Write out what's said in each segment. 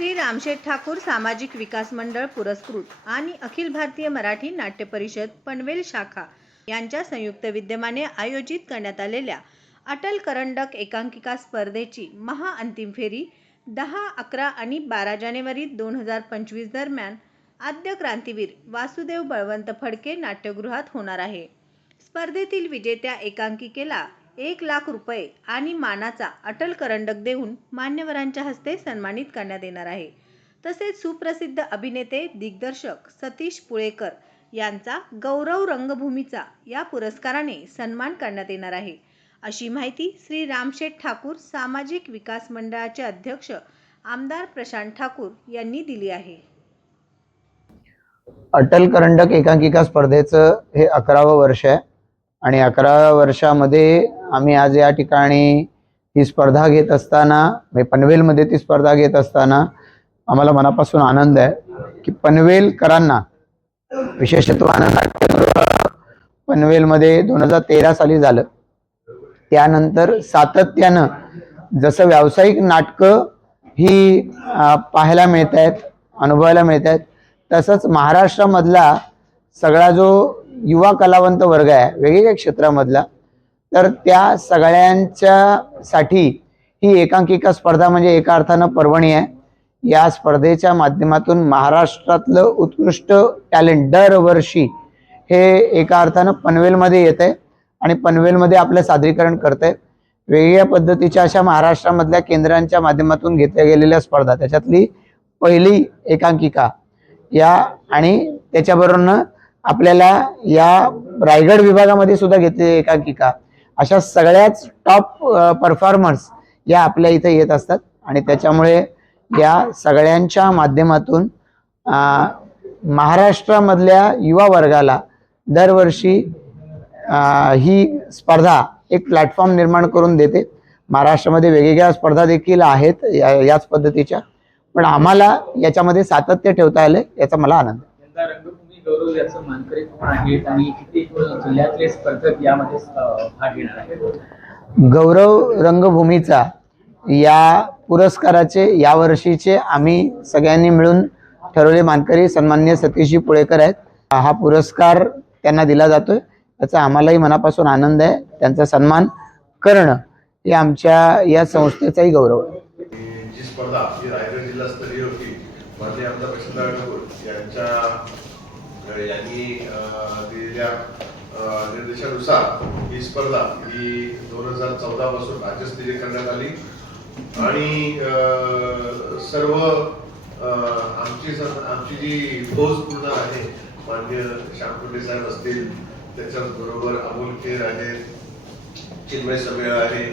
श्री रामशेठ ठाकूर सामाजिक विकास मंडळ पुरस्कृत आणि अखिल भारतीय मराठी नाट्य परिषद पनवेल शाखा यांच्या संयुक्त विद्यमाने आयोजित करण्यात आलेल्या अटल करंडक एकांकिका स्पर्धेची महाअंतिम फेरी दहा अकरा आणि बारा जानेवारी दोन हजार पंचवीस दरम्यान आद्य क्रांतीवीर वासुदेव बळवंत फडके नाट्यगृहात होणार आहे. स्पर्धेतील विजेत्या एकांकिकेला एक लाख रुपये आणि मानाचा अटल करंडक देऊन मान्यवरांच्या हस्ते सन्मानित करण्यात येणार आहे. तसेच सुप्रसिद्ध अभिनेते दिग्दर्शक सतीश पुळेकर यांचा गौरव रंगभूमीचा या पुरस्काराने सन्मान करण्यात येणार आहे. अशी माहिती श्री रामशेठ ठाकूर सामाजिक विकास मंडळाचे अध्यक्ष आमदार प्रशांत ठाकूर यांनी दिली आहे. अटल करंडक एकांकिका स्पर्धेचं हे अकरावं वर्ष आहे आणि अकराव्या वर्षामध्ये आम्ही आज या ठिकाणी ही स्पर्धा घेत असताना म्हणजे पनवेलमध्ये ती स्पर्धा घेत असताना आम्हाला मनापासून आनंद आहे की पनवेलकरांना विशेषत्व पनवेलमध्ये दोन हजार तेरा साली झालं. त्यानंतर सातत्यानं जसं व्यावसायिक नाटकं ही पाहायला मिळत आहेत अनुभवायला मिळत आहेत तसंच महाराष्ट्रामधला सगळा जो युवा कलावंत वर्ग आहे वेगवेगळ्या क्षेत्रामधला तर त्या सगळ्यांच्या साठी ही एकांकिका स्पर्धा म्हणजे एका अर्थानं पर्वणी आहे. या स्पर्धेच्या माध्यमातून महाराष्ट्रातलं उत्कृष्ट टॅलेंट दरवर्षी हे एका अर्थानं पनवेलमध्ये येत आहे आणि पनवेलमध्ये आपलं सादरीकरण करत आहे वेगळ्या पद्धतीच्या अशा महाराष्ट्रामधल्या केंद्रांच्या माध्यमातून घेतल्या गेलेल्या स्पर्धा. त्याच्यातली पहिली एकांकिका या आणि त्याच्याबरोबर आपल्याला या रायगड विभागामध्ये सुद्धा घेतलेली एकांकिका. अशा सगळ्याच टॉप परफॉर्मर्स या आपल्या इथे येत असतात. आणि त्याच्यामुळे या सगळ्यांच्या माध्यमातून महाराष्ट्रामधल्या युवा वर्गाला दरवर्षी ही स्पर्धा एक प्लॅटफॉर्म निर्माण करून देते. महाराष्ट्रामध्ये वेगवेगळ्या स्पर्धा देखील आहेत या- याच पद्धतीच्या. पण आम्हाला याच्यामध्ये सातत्य ठेवता आलं याचा मला आनंद गौरव याचं मानकरी कोण आहेत आणि किती जिल्ह्यातले स्पर्धक यामध्ये भाग घेणार आहेत? गौरव रंगभूमीचा या पुरस्काराचे यावर्षीचे आम्ही सगळ्यांनी मिळून ठरवले मानकरी सन्मान्य सतीशजी पुळेकर आहेत. हा पुरस्कार त्यांना दिला जातोय. याचा आम्हालाही मनापासून आनंद आहे. त्यांचा सन्मान करणं हे आमच्या या संस्थेचाही गौरव आहे. जी स्पर्धा ही रायगड जिल्हास्तरीय होती माननीय आमदार प्रशांत ठाकूर यांच्या यांनी दिलेल्या निर्देशानुसार ही स्पर्धा ही दोन हजार चौदा पासून राज्यस्तरीय करण्यात आली. आणि सर्व आमची आमची जी फौज पूर्ण आहे मान्य श्यामकुंडे साहेब असतील त्याच्याच बरोबर अमोल खेर आहेत चिन्मय समेळ आहे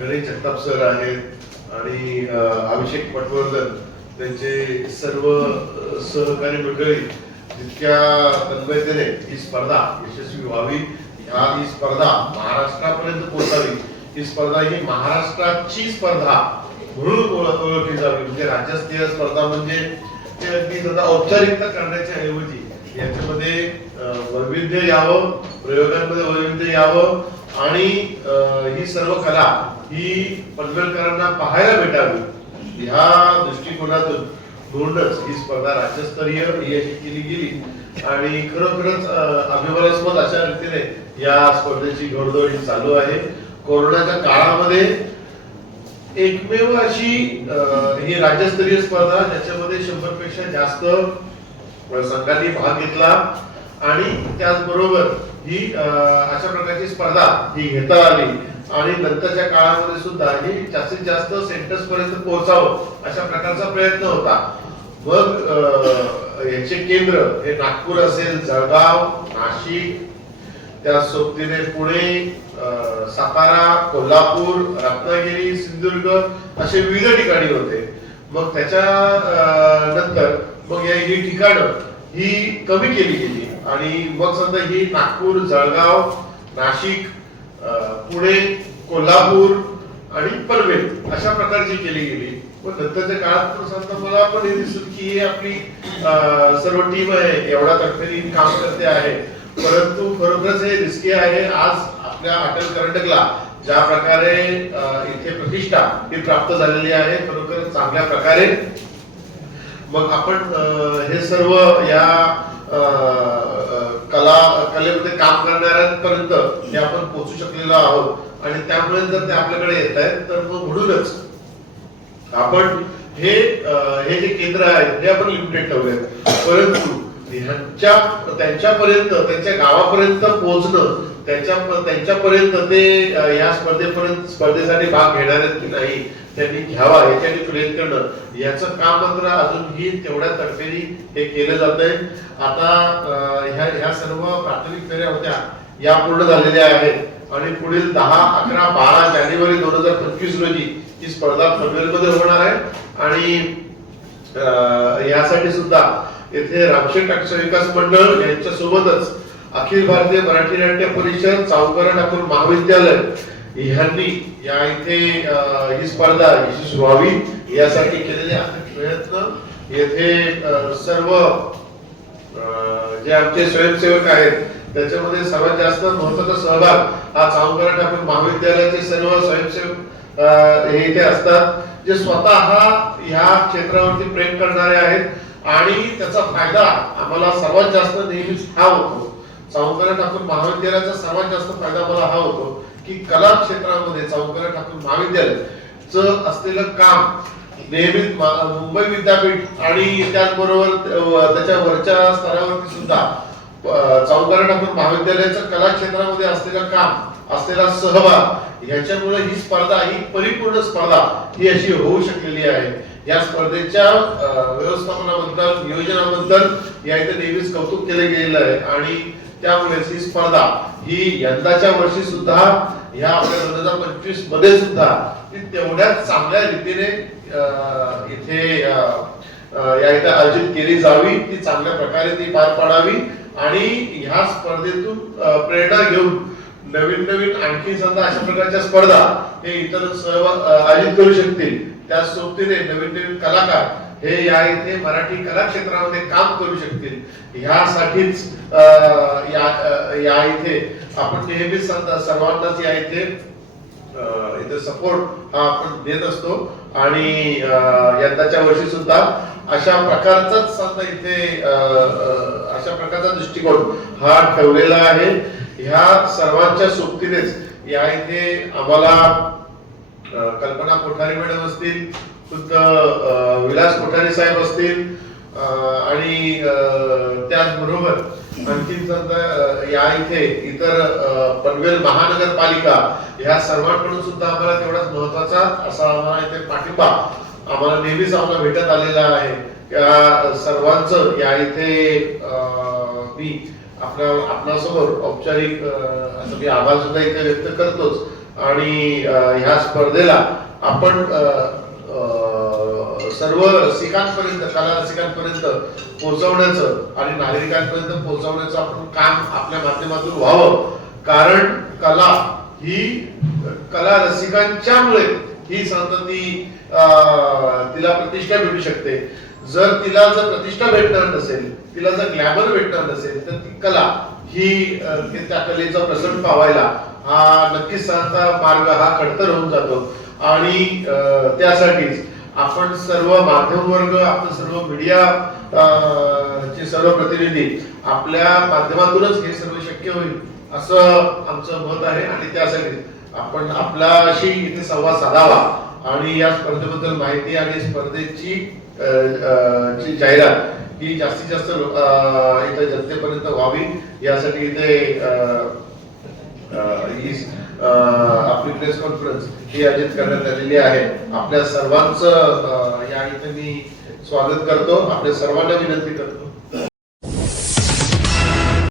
गणेश जगताप सर आहेत आणि अभिषेक पटवर्धन त्यांचे सर्व सहकारी मंडळी जितक्या तन्मयतेने ही स्पर्धा यशस्वी व्हावी ह्या ही स्पर्धा महाराष्ट्रापर्यंत पोहोचावी. ही स्पर्धा ही महाराष्ट्राची स्पर्धा म्हणून ओळखली जावी. म्हणजे राज्यस्तरीय स्पर्धा म्हणजे ते अगदी जरा औपचारिकता करण्याच्या ऐवजी याच्यामध्ये वैविध्य यावं प्रयोगांमध्ये वैविध्य यावं आणि ही सर्व कला ही पनवेलकरांना पाहायला भेटावी. ह्या दृष्टिकोनातून धोंडच ही स्पर्धा राज्यस्तरीय यशस्वी केली गेली. आणि खरोखरच अभिमानास्पद अशा रीतीने या स्पर्धेची घडदोडी चालू आहे. कोरोनाच्या काळामध्ये एकमेव अशी ही राज्यस्तरीय स्पर्धा ज्याच्यामध्ये शंभरपेक्षा जास्त संघांनी भाग घेतला. आणि त्याचबरोबर ही अशा प्रकारची स्पर्धा ही घेता आली. आणि नंतरच्या काळामध्ये सुद्धा ही जास्तीत जास्त सेंटर्स पर्यंत पोहोचावं अशा प्रकारचा प्रयत्न होता. मग याचे केंद्र हे नागपूर असेल जळगाव नाशिक त्या सोबतीने पुणे सातारा कोल्हापूर रत्नागिरी सिंधुदुर्ग असे विविध ठिकाणी होते. मग त्याच्या नंतर मग या ही ठिकाणं ही कमी केली गेली. आणि मग समजा ही नागपूर जळगाव नाशिक पुणे कोल्हापूर आणि पनवेल अशा प्रकारची केली गेली. पण नंतरच्या काळात पण मला पण हे दिसत की ही आपली सर्व टीम आहे एवढा तडफेने काम करते आहे. परंतु खरोखरच हे रिस्की आहे. आज आपल्या अटल कर्नाटकला ज्या प्रकारे इथे प्रतिष्ठा ही प्राप्त झालेली आहे खरोखर चांगल्या प्रकारे. मग आपण हे सर्व या कला कलेमध्ये काम करणाऱ्यांपर्यंत हे आपण पोहोचू शकलेलो आहोत. आणि त्यामुळे जर ते आपल्याकडे येत आहेत तर मग म्हणूनच आपण हे हे जे केंद्र आहे हे आपण लिमिटेड ठेवले परंतु ह्यांच्या त्यांच्यापर्यंत त्यांच्या गावापर्यंत पोहोचणं त्यांच्या त्यांच्यापर्यंत ते या स्पर्धेपर्यंत स्पर्धेसाठी भाग घेणार आहेत की नाही त्यांनी घ्यावा याच्यासाठी प्रयत्न करणं याचं काम मात्र अजूनही तेवढ्या तर्फेनी हे केलं जात आहे. आता ह्या ह्या सर्व प्राथमिक फेऱ्या होत्या या पूर्ण झालेल्या आहेत. आणि पुढील दहा अकरा बारा जानेवारी दोन हजार पंचवीस रोजी ही स्पर्धा पनवेलमध्ये होणार आहे. आणि अं, यासाठी सुद्धा येथे रामशेठ अक्षर विकास मंडळ यांच्या सोबतच अखिल भारतीय मराठी नाट्य परिषद सावकर ठाकूर महाविद्यालय ह्यांनी या इथे ही स्पर्धा यशस्वी व्हावी. यासाठी केलेले अनेक प्रयत्न. येथे सर्व अं, जे आमचे स्वयंसेवक आहेत त्याच्यामध्ये सर्वात जास्त महत्त्वाचा सहभाग हा सावंतराव ठाकूर महाविद्यालयाचे सर्व स्वयंसेवक हे इथे असतात जे स्वतः ह्या क्षेत्रावरती प्रेम करणारे आहेत आणि त्याचा फायदा आम्हाला सर्वात जास्त नेहमीच हा होतो. सावंतराव ठाकूर महाविद्यालयाचा सर्वात जास्त फायदा मला हा होतो की कला क्षेत्रामध्ये सावंतराव ठाकूर महाविद्यालयाचं असलेलं काम नेहमीच मुंबई विद्यापीठ आणि त्याचबरोबर त्याच्या वरच्या स्तरावरती सुद्धा अ, ठाकूर महाविद्यालयाचं कला क्षेत्रामध्ये असलेलं काम असलेला सहभाग. याच्यामुळे ही स्पर्धा ही परिपूर्ण स्पर्धा ही अशी होऊ शकलेली आहे. या स्पर्धेच्या व्यवस्थापनाबद्दल नियोजनाबद्दल या इथे नेहमीच कौतुक केले गेलेलं आहे. आणि त्यामुळे ही स्पर्धा ही यंदाच्या वर्षी सुद्धा ह्या आपल्या दोन हजार पंचवीसमध्ये सुद्धा ती तेवढ्याच चांगल्या रीतीने इथे या इथे आयोजित केली जावी ती चांगल्या प्रकारे ती पार पाडावी आणि ह्या स्पर्धेतून प्रेरणा घेऊन नवीन नवीन आणखी समजा अशा प्रकारच्या स्पर्धा हे इतर सर्व आयोजित करू शकतील. त्या सोबतीने नवीन नवीन कलाकार हे या इथे मराठी कला क्षेत्रामध्ये काम करू शकतील. ह्यासाठीच या इथे आपण नेहमीच सर्वांनाच या इथे इथे सपोर्ट हा आपण देत असतो. आणि यंदाच्या वर्षी सुद्धा अशा प्रकारचाच समजा इथे अशा प्रकारचा दृष्टिकोन हा ठेवलेला आहे. ह्या सर्वांच्या सोबतीनेच या इथे आम्हाला कल्पना कोठारी मॅडम असतील खुद्द विलास कोठारी साहेब असतील आणि त्याचबरोबर आणखीन समजा या इथे इतर पनवेल महानगरपालिका ह्या सर्वांकडून सुद्धा आम्हाला तेवढाच महत्त्वाचा असा आम्हाला इथे पाठिंबा आम्हाला नेहमीच आम्हाला भेटत आलेला आहे. या सर्वांचं या इथे मी आपल्या आपणासमोर औपचारिक असं मी आभार सुद्धा इथे व्यक्त करतोच. आणि ह्या स्पर्धेला आपण सर्व रसिकांपर्यंत कला रसिकांपर्यंत पोहोचवण्याचं आणि नागरिकांपर्यंत पोहोचवण्याचं आपण काम आपल्या माध्यमातून व्हावं. कारण कला ही कला रसिकांच्यामुळे ही संतती तिला प्रतिष्ठा भेटू शकते. जर तिला जर प्रतिष्ठा भेटणार नसेल तिला जर ग्लॅमर भेटणार नसेल तर ती कला ही त्या कलेचा प्रसंग पावायला हा नक्कीच सांगता मार्ग हा खडतर होऊन जातो. आणि त्यासाठीच आपण सर्व माध्यम वर्ग आपण सर्व मीडिया चे सर्व प्रतिनिधी आपल्या माध्यमातूनच हे सर्व शक्य होईल असं आमचं मत आहे. आणि त्यासाठी आपण आपल्याशी इथे संवाद साधावा आणि या स्पर्धेबद्दल माहिती आणि स्पर्धेची जाहिरात ही जास्तीत जास्त इथे जनतेपर्यंत व्हावी. यासाठी इथे ही आपली प्रेस कॉन्फरन्स ही आयोजित करण्यात आलेली आहे. आपल्या सर्वांचं या इथे मी स्वागत करतो. आपल्या सर्वांना विनंती करतो.